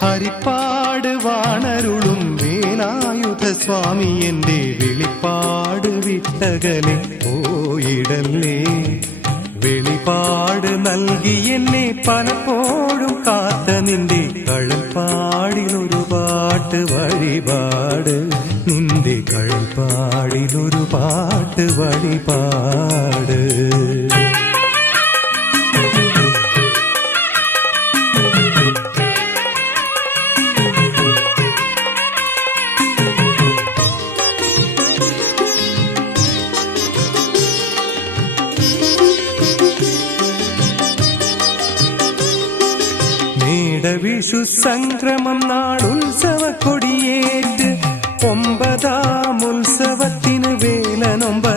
ഹരിപ്പാട് വാണരുളും വേലായുധ സ്വാമി എന്റെ വെളിപ്പാട് വിട്ടകലെ പോയിടല്ലേ. വെളിപാട് നൽകി എന്നെ പലപ്പോഴും കാത്ത നിന്റെ കഴൽപ്പാടിലൊരു പാട്ട് വഴിപാട്. നിന്റെ കഴൽപ്പാടിലൊരു പാട്ട് വഴിപാട്. വിഷു സംക്രമം നാളുത്സവ കൊടിയേറ്റ് 9ാം ഉത്സവത്തിന് വേലനൊമ്പ